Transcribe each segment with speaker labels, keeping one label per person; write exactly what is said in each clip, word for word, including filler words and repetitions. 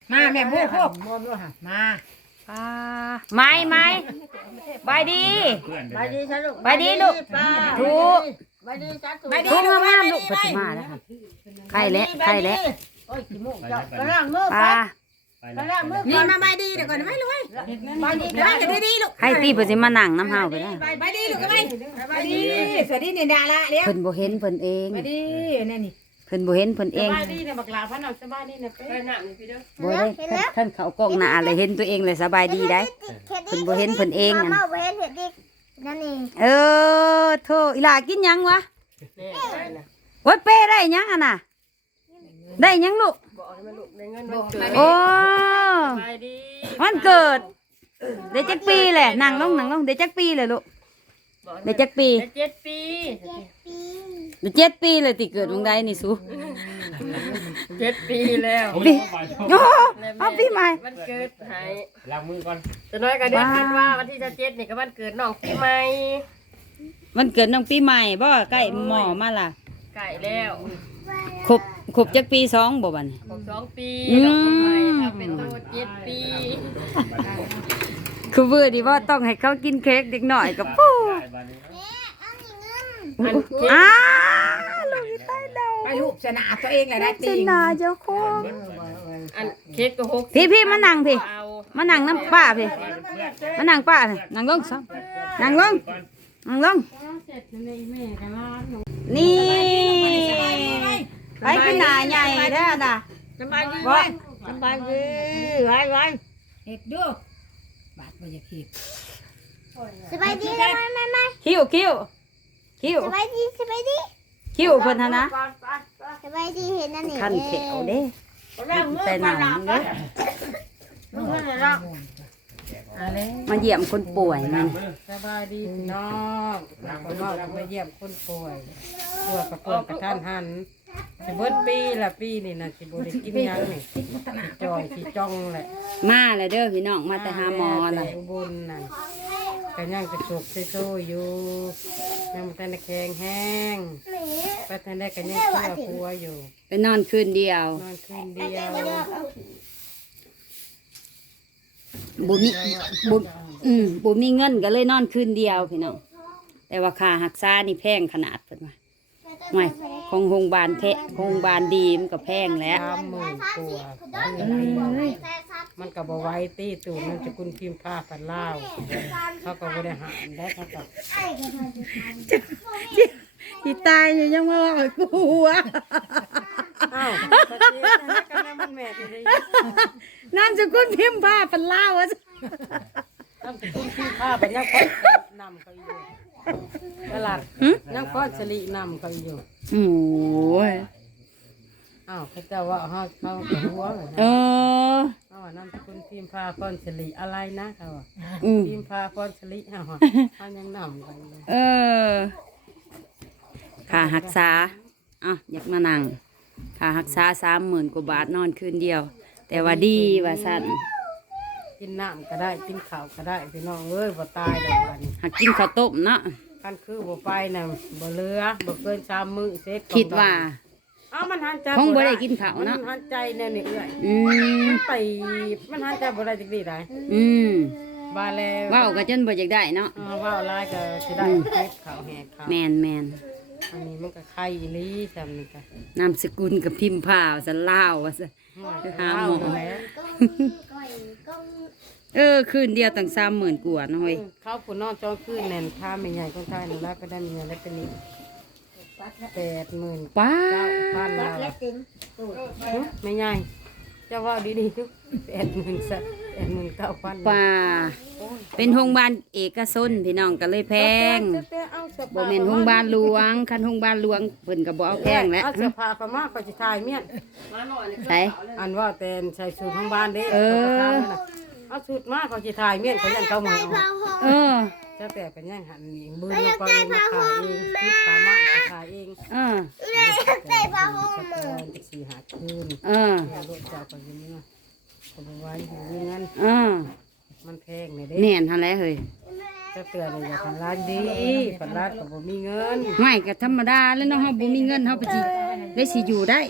Speaker 1: มาแม่พูดพูดมา
Speaker 2: ไม้ไม้บายดีบายดีจ้าลูกบายดีลูกถูกบายดีจ้าถูกถูกงามๆลูกปัจจุบันแล้วค่ะใครแล้วใครแล้วโอ้ยขี้มูกเจาะกระล่างมือไปกระล่างมือนี่มาบายดีเดี๋ยวก่อนไม่รู้บายดีบายดีลูกให้ตีเพิ่นสิมานั่งน้ำเฮาไปได้
Speaker 1: บายดีลูกกันไหมบายดีสวัสดีเนี่ยดาละเดี๋ยว
Speaker 2: เพิ่นบ่เห็นเพิ่นเอง
Speaker 1: บายดีนั่นนี่
Speaker 2: เพิ่นบ่เห็นเพิ่นเอง
Speaker 1: สบายดีเนี่ยบักลาพันเอาสบายดีเนี่ยไปน้ำนี่พี่เด้อ
Speaker 2: บ่ได้ท่านเขากล้องหน้าเลยเห็นตัวเองเลยสบายดีได้เพิ่นบ่เห็นเพิ่นเองนั่นบ่เห็นเห็นดินั่นนี่เออโธ่อีหล่ากินหยังวะโอ้ยเป้ได้หยังอ่ะน่ะได้หยังลูกโอ้วันเกิดเดี๋ยวจักปีแหละนั่งลงนั่งลงเดี๋ยวจักปีเลยลูกเดี๋ยวจักปี
Speaker 3: เจ็ดปี
Speaker 2: เดี๋ยวเจ็ดปีเลยติเกิดวงใดนี่สู
Speaker 3: เจ็ดปีแล้ว
Speaker 2: ปีโอ้เอาปีใหม่
Speaker 3: วันเกิดหาย
Speaker 4: ล้างมือก่อน
Speaker 3: จะน้อยก็เดือนธันวาวันที่จะเจ็ดนี่ก็วันเกิดน้องปีใหม่
Speaker 2: วันเกิดน้องปีใหม่บ่ใกล้หมอมาล่ะ
Speaker 3: ไก่แล้ว
Speaker 2: ครบครบจักปีสองบ่บัดนี้
Speaker 3: ครบสองปีน้องปีใหม่ทำเป็นโตเจ็ดปี
Speaker 2: คือเบื่อดีว่าต้องให้เขากินเค้กเด็กหน่อยกับปู้อ้าลูกใต้ดาว
Speaker 1: ไปลูกชนะตัวเองเลยได้ตี
Speaker 2: ชนะเจ้าของ
Speaker 3: อันเค้กก็หก
Speaker 2: พี่พี่มานั่งพี่มานั่งน้ำป้าพี่มานั่งป้าพี่นั่งลงซ้ำนั่งลงนั่งลงนี่ไปขึ้นหน้าใหญ่ได้น่ะ
Speaker 1: สบายดีสบายดีไว้ไว้เห็ดดูบาดไปจะขีด
Speaker 5: สบายดีไหมไม่ไม่
Speaker 2: คิ้วคิ้วคิ้ว
Speaker 5: สบายดีสบายดี
Speaker 2: คิ้วคนนะ
Speaker 5: สบายดีเห็นนั่นนี่
Speaker 2: ขันแถวเด้แต่หนังเด้มาเยี่ยมคนป่วยมัน
Speaker 1: สบายดีน้องคนนอกมาเยี่ยมคนป่วยป่วยกับป่วยกับท่านหันสิเบิดปีละปีนี่นะสิบริกินยังนี่จอยสิจ้องแหละ
Speaker 2: มาเลยเด้อพี่น้องมาแต่หาหมอน่ะ
Speaker 1: บุญนั่นกันยังจะสุกเซโซอยู่ยังมันแต่แข็งแห้งไปทันได้กันยังเชื่อพัวอยู่
Speaker 2: ไปนอนคืนเดียวน
Speaker 1: อนคืนเดียว
Speaker 2: บุมีบุอืมบุมีเงินก็เลยนอนคืนเดียวพี่น้องแต่ว่าค่าหักษานี่แพงขนาดเพิ่นว่าไม่ของโรงพยาบาลแท้โรงพยาบาลดีมันก็แพงแล้ว
Speaker 1: สามหมื่นกว่ามันก็บ่ไหวตีตูนมันจะกุนพิมพ์ผ้าพันล่าวเขาก็บริหารได้เขาก็
Speaker 2: ที่ตายยังมาว่ากูวะ
Speaker 1: อ้าวมันแม่ที่ได้
Speaker 2: นั่นจะกุนพิมพ์ผ้าพันล่าวะ
Speaker 1: นั่นจะกุนพิมพ์ผ้าเป็นยังก้อนนำเขาอยู่ตลาดยังก้อนสลีนำเขาอยู่
Speaker 2: โอ้ย
Speaker 1: อ้าวเขาจะว่าเขาเขาหัวเลยนะ
Speaker 2: เออ
Speaker 1: อ้าวนั่นคุณพิมพาพรสลีอะไรนะเขาว่าพิมพาพรสลีเขาเขายังนำกัน
Speaker 2: เออค่าหักษาอ่ะอยากมานั่งค่าหักษาสามหมื่นกว่าบาทนอนคืนเดียวแต่ว่าดีว่าสั่น
Speaker 1: กินน้ำก็ได้กินข้าวก็ได้พี่น้องเอ้ยบ่ตายดอกบัดนี้
Speaker 2: หักกินข้าวต้มเนาะ
Speaker 1: คันคือบ่ไปน่ะบ่เลือบ่เกินสามมื้อเสร็จ
Speaker 2: คิดว่า
Speaker 1: อ้าวมันหันใจ
Speaker 2: คงบ่ได้กินข้าวเนาะ
Speaker 1: มันหันใจแน่นี่เอ้ย
Speaker 2: อืม
Speaker 1: มันไปมันหันใจบ่ได้จักดีได้
Speaker 2: อืม
Speaker 1: บาแล้ว
Speaker 2: ว้าวก็จนบ่อยากได้เนาะ
Speaker 1: อ๋อว้าวลายก็สิได้เก็บข้าวแหกข้าว
Speaker 2: แม่นแม่น
Speaker 1: อันนี้มันก็ไข่อีหลีซ้ำนี่ก็
Speaker 2: นามสกุลกับพิมพ์ผ้าซะลาวว่าซะหาหมอเออคืนเดียวตั้งสามหมื่นกว่าน้อย
Speaker 1: เขาผู้นอนจองคืนแน่นถ้าไม่ใหญ่ก็ได้แล้วก็ได้มีเงินแล้วก็นี่แปดหมื่น
Speaker 2: ป้า
Speaker 1: พันแล้วไม่ใหญ่จะว่าดีๆทุกแปดหมื่นสักแปดหมื่นเก้าพัน
Speaker 2: ป้าเป็นโรงพยาบาลเอกชนพี่น้องก็เลยแพงบ่แม่นโรงพยาบาลหลวงคันโรงพยาบาลหลวงเพิ่นก็บ่เอาแพงแล้ว
Speaker 1: เอาเสื้อผ้าก็มาก็สิทายเมียน
Speaker 2: ใส่
Speaker 1: อันว่าเป็นใส่สูทโรงพยาบาลเด้เออเอาสูตรมาเขาจะถ่ายเมียนเขายันเก้าหมื่น
Speaker 2: เออ
Speaker 1: จะแต่เป็นยังหันเองบืนมาก่อนมาขายเองคิดปลามาขายเอง
Speaker 2: เออ
Speaker 5: ใส่ผ้าห่ม
Speaker 1: จะสี่หาคืน
Speaker 2: เออ
Speaker 1: รถจักรกันนี่นะเขาบอกว่าอย่างนั้น
Speaker 2: เออ
Speaker 1: มันแพงเลยเด้
Speaker 2: แน่นทันแล้วเฮ้ย
Speaker 1: จะเตือนเลยอย่าพันล้านดีพันล้านก็บ่มีเงิน
Speaker 2: ไม่ก็ธรรมดาแล้วเนาะเฮาบ่มีเงินเฮาไปสิได้สิอยู่ได้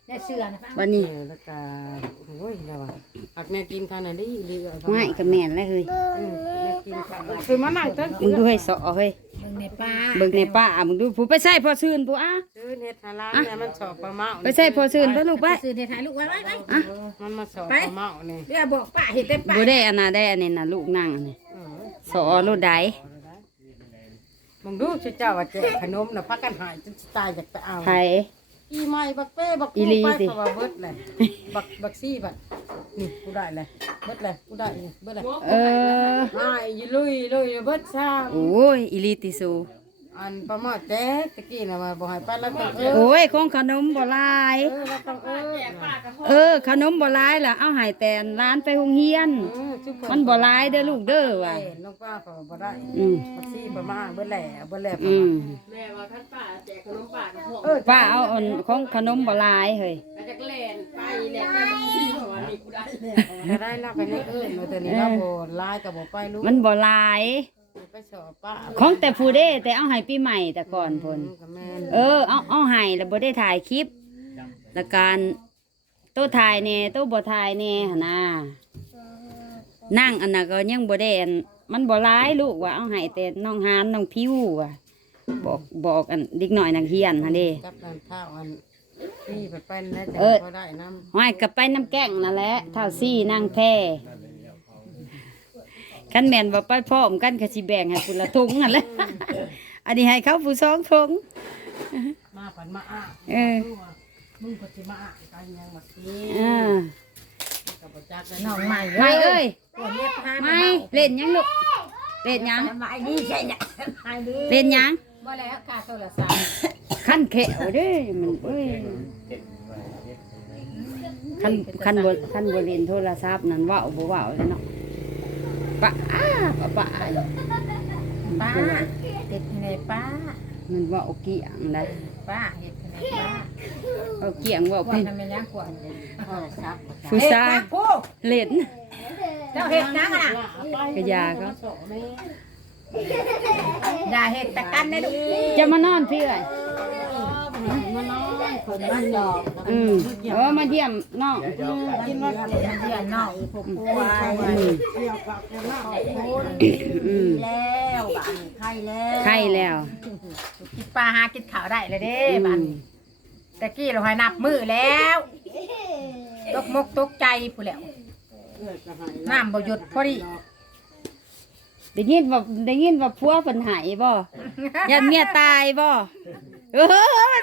Speaker 4: ได้เสื้อนะ
Speaker 2: วันนี้
Speaker 1: แล้วก็โอ้ยแล้วว่าหักแม่กินข้าวน่ะได้เรือ
Speaker 2: ไม่กับแม่นแล้วเฮ้ย
Speaker 1: อืมแม่กินข้าวคือมานั่งเถิง
Speaker 2: มึงดูให้สอเฮ้ย
Speaker 4: เบิ่งในป้า
Speaker 2: เบิ่งในป้ามึงดูผู้ไปใส่พอซื่นผู้อ่ะ
Speaker 1: ซื้อเฮ็ดหาร้านเนี่ยมันสอบปลาเมา
Speaker 2: ไปใส่พอซื่นไปลูกไป
Speaker 4: ซื้อในถ่ายลูกไว้ไว้ไว้
Speaker 2: อ่ะ
Speaker 1: มันมาสอบปลาเมานี่
Speaker 4: เดี๋ยวบอกป้าเห็นแต่ป้า
Speaker 2: บ่ได้อันน่ะได้อันนี้น่ะลูกนั่งอันนี้
Speaker 1: เออ
Speaker 2: สอรถใด
Speaker 1: มึงดูชื่อเจ้าว่าแจกขนมน่ะพักกันหายจนสิตายอยากไปเอา
Speaker 2: ไผ
Speaker 1: อีไม้บักเป้บัก
Speaker 2: อีหลี
Speaker 1: ไป
Speaker 2: สิ
Speaker 1: เพราะว่าเบิดเลยบักบักซี่บัดนี่กูได้เลยเบิดเลยกูได้นี่เบิดเลย
Speaker 2: เออ
Speaker 1: หายอยู่ลุยลุยเบิดซ่า
Speaker 2: โอ้ยอีหลีติสู
Speaker 1: อันประมาณแต่ตะกี้น่ะว่าบ่ให้ไปแล้วต้องเออ
Speaker 2: โอ้ยของขนมบ่หลาย
Speaker 1: เออแล้วต้องเออ
Speaker 2: เออ ขนมบ่หลายล่ะเอาให้แต่ร้านไปโรงเรียน
Speaker 1: เออซุปเปอร์
Speaker 2: มันบ่หลายเด้อลูกเด้อว่ะ
Speaker 1: เอ้ยน้องป้าก็บ่ได้
Speaker 2: อืม
Speaker 1: บักซี่ประมาณเบิดแหล่เบิดแหล่ประ
Speaker 2: อื
Speaker 1: มาณ
Speaker 2: ม
Speaker 3: แม่ว่าท่านป้าแจกขนมป้ากับพ่อ
Speaker 1: เออ
Speaker 2: ป้าเอาอันของขนมบ่หลายเฮ้ย
Speaker 3: แล้วจะแล่นไปแล่นไปที่หัวนี่กูได้
Speaker 1: ก็ได้แล้วก็ยังเอิ้นว่าแต่นี้เราบ่ลายก็บ่ไปลูก
Speaker 2: มันบ่หลาย
Speaker 1: ไปสอบป้า
Speaker 2: ของแต่ผู้เด้แต่เอาให้ปีใหม่แต่ก่อนพุ่น
Speaker 1: ก็แม่น
Speaker 2: เออเอาเอาให้แล้วบ่ได้ถ่ายคลิปแล้วการโตัวถ่ายแน่โตัวบ่ถ่ายแน่หั่นน่ะนั่งอันน่ะก็ยังบ่ได้อันมันบ่หลายลูกว่าเอาให้แต่น้องหานน้องพิวว่ะบอกบอกอันเด็กน้อยนักเรียนหั่นเด้
Speaker 1: กับน้ำข้าวอันนี่ไปเป็นแล้วจะ
Speaker 2: เออ
Speaker 1: พอได้น้ำ
Speaker 2: ห้อยกับไปน้ำแกงนั่นแหละเท่าซี่นางแพร่กันแม่นว่าไปพร้อมกันก็สิแบ่งให้ผู้ละถุงนั่นแหละ อันนี้ให้เขาผู้สองถุง
Speaker 1: มาผันมาอ่ะ
Speaker 2: เออ
Speaker 1: มึงก็สิมาอ่ะกันยังมาสิ
Speaker 2: อ่า
Speaker 1: กับประจักษ์
Speaker 4: น้องใหม่
Speaker 2: ไม่เอ้ย
Speaker 4: ตัวเรียกห้า
Speaker 2: ไม่เล่นหยังลูกเล่นหยัง
Speaker 4: สบายดีใช่ไหมสบายดี
Speaker 2: เล่นหยัง
Speaker 4: บ่แล้วค่าโทรศัพท์
Speaker 2: ขั้นแขวเด้มันเอ้ยขั้นขั้นบนขั้นบนเล่นโทรศัพท์นั่นเว้าบ่เว้าเลยเนาะปะอ้าปะปะอยู่
Speaker 4: ป้าเห็ดในป้า
Speaker 2: มันเว้าเกี่ยงได้
Speaker 4: ป้าเห็ดในป้า
Speaker 2: เอาเกี่ยงเว้า
Speaker 4: ขว
Speaker 2: พี่
Speaker 4: ดทำไมยังขวด
Speaker 2: ผู้ชาย
Speaker 4: กู
Speaker 2: เล่น
Speaker 4: เจ้าเห็ดนังอ่ะ
Speaker 2: กระยาก็
Speaker 4: อย่าเห็ดแต่กันได้ดู
Speaker 2: จะมานอนพี่เอ้ย
Speaker 1: มาน้อยคนมาหยอก
Speaker 2: อืมเออมาเยี่ยมน้อง
Speaker 1: กินมาเสีย
Speaker 4: เดือนนอก
Speaker 1: ผมป่วยเกี่ยวกับเรื่องหน้าของคน
Speaker 2: อืม
Speaker 4: แล้วบ้านไข่แล้ว
Speaker 2: ไข้แล้ว
Speaker 4: กินปลาหากินข้าวได้เลยเด้
Speaker 2: อื
Speaker 4: บ้าน
Speaker 2: ม
Speaker 4: ตะกี้เราให้นับมือแล้วตกมกตกใจผู้แล้วน้ำบ่หยุดพอดี
Speaker 2: ได้ยินว่าได้ยินว่าผัวเพิ่นหายบ่ยันเมียตายบ่เออ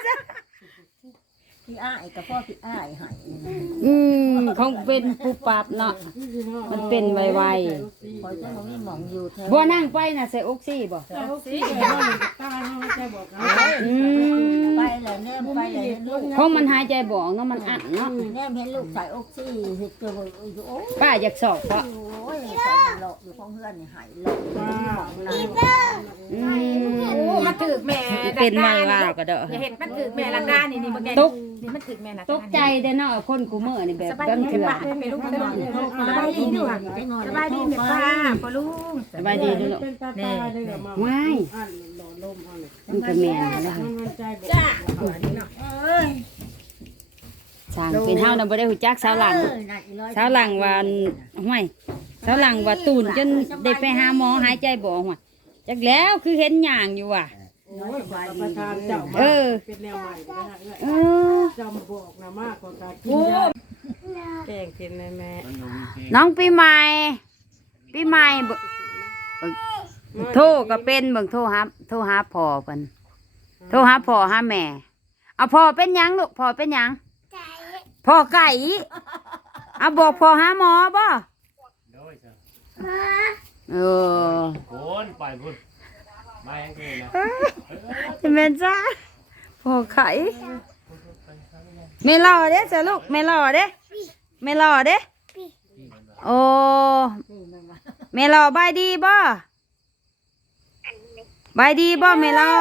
Speaker 4: พี่อ้ายกับพ่อพี่อ้ายหาย
Speaker 2: อืมของเป็นผู้ปรับเนาะมันเป็นไว
Speaker 4: คอยจะมองมองอยู่แท้
Speaker 2: ๆบ่นั่งไปน่ะใส่อกซี่บ่
Speaker 1: สิตาเขาจะบอกเขา
Speaker 2: อืม
Speaker 4: ไปเลยแนมไปเลยลูก
Speaker 2: ของมันหายใจบ่ออกเนาะมันอัดเนาะ
Speaker 4: แนมเห็นลูกใส่อกซี่เห็ดเกลืออยู่โอ้
Speaker 2: ป้าอยากสอบเพราะ
Speaker 4: โอ้ยใส่หลอกอยู่ของเพื่อนนี่หายหลอก
Speaker 2: อืม
Speaker 4: โอ้มันถึกแม่
Speaker 2: เป็นไวว่าก็เด้อ
Speaker 4: อย่าเห็นมันถึกแม่ลังดานี่นี่บ่แม่
Speaker 2: ตก
Speaker 4: นี่มันถึกแม่ลัง
Speaker 2: ตกใจเด้อเนาะคนกูมื้อนี่แบบ
Speaker 4: สบาย
Speaker 2: กัน
Speaker 4: ดี
Speaker 2: เถื่อ
Speaker 4: ป้าเป็นลูกสบายดีสบายดีด้วยสบายดีแม่ป้าพ่อลุง
Speaker 2: สบายดีเด้อเนาะ
Speaker 1: เป็นตาตาเลยเหรอมา
Speaker 2: ว้าย
Speaker 1: อันหล่อลมอันนี้
Speaker 2: มันก็แม่นแล้ว
Speaker 1: มันมันใจบอก
Speaker 4: จ้าหัวนี่เนาะเอ้ย
Speaker 2: ช่างเป็นเฮาน่ะบ่ได้ฮู้จักสาวหลัง สาวหลังว่าห้วยสาวหลังว่าตูนจนได้ไปหาหมอหายใจบ่ออกว่ะจักแล้วคือเห็นหยางอยู่ว่ะ
Speaker 1: โอ้ยประธานเจ้ามา
Speaker 2: เออ
Speaker 1: เป็นแนวใหม่นะฮะ
Speaker 2: เออ
Speaker 1: จำบอกนะมากกว่าการกินยาแกงกินเลยแม่
Speaker 2: น้องปีใหม่ปีใหม่เบิ่งเบิ่งโทรก็เป็นเบิ่งโทรหาโทรหาพ่อเพิ่นโทรหาพ่อหาแม่เอาพ่อเป็นหยังลูกพ่อเป็นหยังพ่อไก่เอาบอกพ่อหาหมอบ่เออ
Speaker 6: โกนปล่อยพุ่นมาแห้งเกินนะ
Speaker 2: จะเป็นจ้าพ่อไข่ไม่รอเด้จ้ะลูกไม่รอเด้ไม่รอเด้โอ้ไม่รอบายดีบ่บายดีบ่ไม่รอ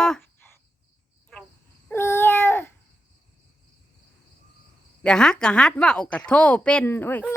Speaker 2: เดี๋ยวฮักกะฮัดว่าอกกะโทเป็นโอ้ย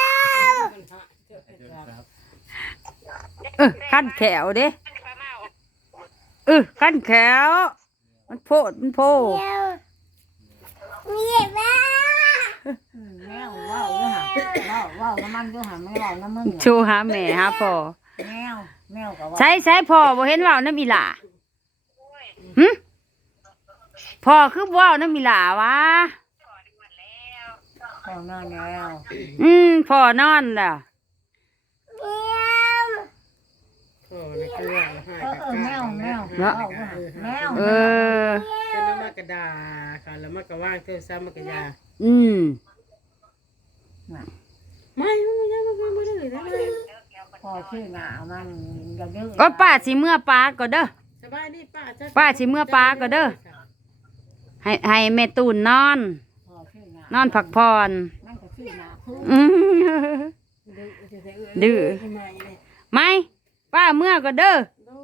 Speaker 2: เออขั้นแขวเด้เออขั้นแขวมันโพดมันโพ
Speaker 5: มีบ้า
Speaker 4: แมวว้าวอยู่ห่าว้าวว้าวน้ำมันอยู่ห่าไม่ว้าวน้ำมึง
Speaker 2: ชูหาแม่หาพ่อ
Speaker 4: แมวแมวกับว่า
Speaker 2: ใช้ใช้พ่อบ่เห็นเว้าน้ำอีหล่าหึพ่อคือบ่เว้าน้ำอีหล่าวะ
Speaker 4: พ่อนอนแล้ว
Speaker 2: อืมพ่อนอนแล้ว
Speaker 1: โอ้นี่คือว่าให้
Speaker 4: เออเออแมวแมว
Speaker 2: เนาะ
Speaker 4: ว้าวอยู่ห่าแมว
Speaker 2: เออ
Speaker 1: จะนำมากระดาค่ะแล้วมากระว่างเท่าซ้ำมากระยา
Speaker 2: อืม
Speaker 1: ไม่ไม่ยังไม่ไม่ได้เลยนะ
Speaker 4: พ่อชื่อหนามันอย่าดื้อ
Speaker 2: โอ้ป้าสิเมื่อปลาก็เด้อ
Speaker 1: สบายดีป้าจ้ะ
Speaker 2: ป้าสิเมื่อปลาก็เด้อ ให้ให้แม่ตูนนอน
Speaker 4: พ่อชื่อหนาน
Speaker 2: อนพักผ่อน
Speaker 4: มันก็ชื่อหนาคือ
Speaker 2: อืมดื้อไหมป้าเมื่อก็เด้อ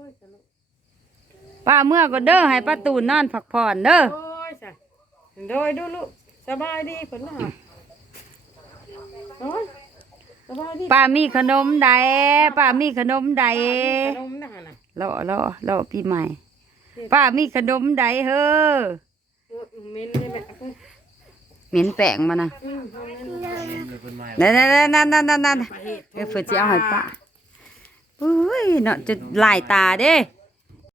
Speaker 2: ป้าเมื่อก็เด้อให้ป้าตูนนอนพักผ่อนเด้อ
Speaker 1: โอ้ยจ้ะโดยดูลูกสบายดีคนน่ะโอ้ยสบายดี
Speaker 2: ป้ามีขนมใดป้ามีขนมใด
Speaker 1: ขนมน่ะน่ะ
Speaker 2: รอรอรอปีใหม่ ป้ามีขนมใดเฮ้อ
Speaker 1: เมนได้ไหม
Speaker 2: เหม็นแป้งมานะ
Speaker 1: อืมเอาเมน
Speaker 6: เป็นไม้
Speaker 2: นั่นนั่นนั่นนั่นนั่นนั่นเออเพื่อจะเอาให้ป้าเฮ้ยเนาะจะลายตาเด้
Speaker 1: เ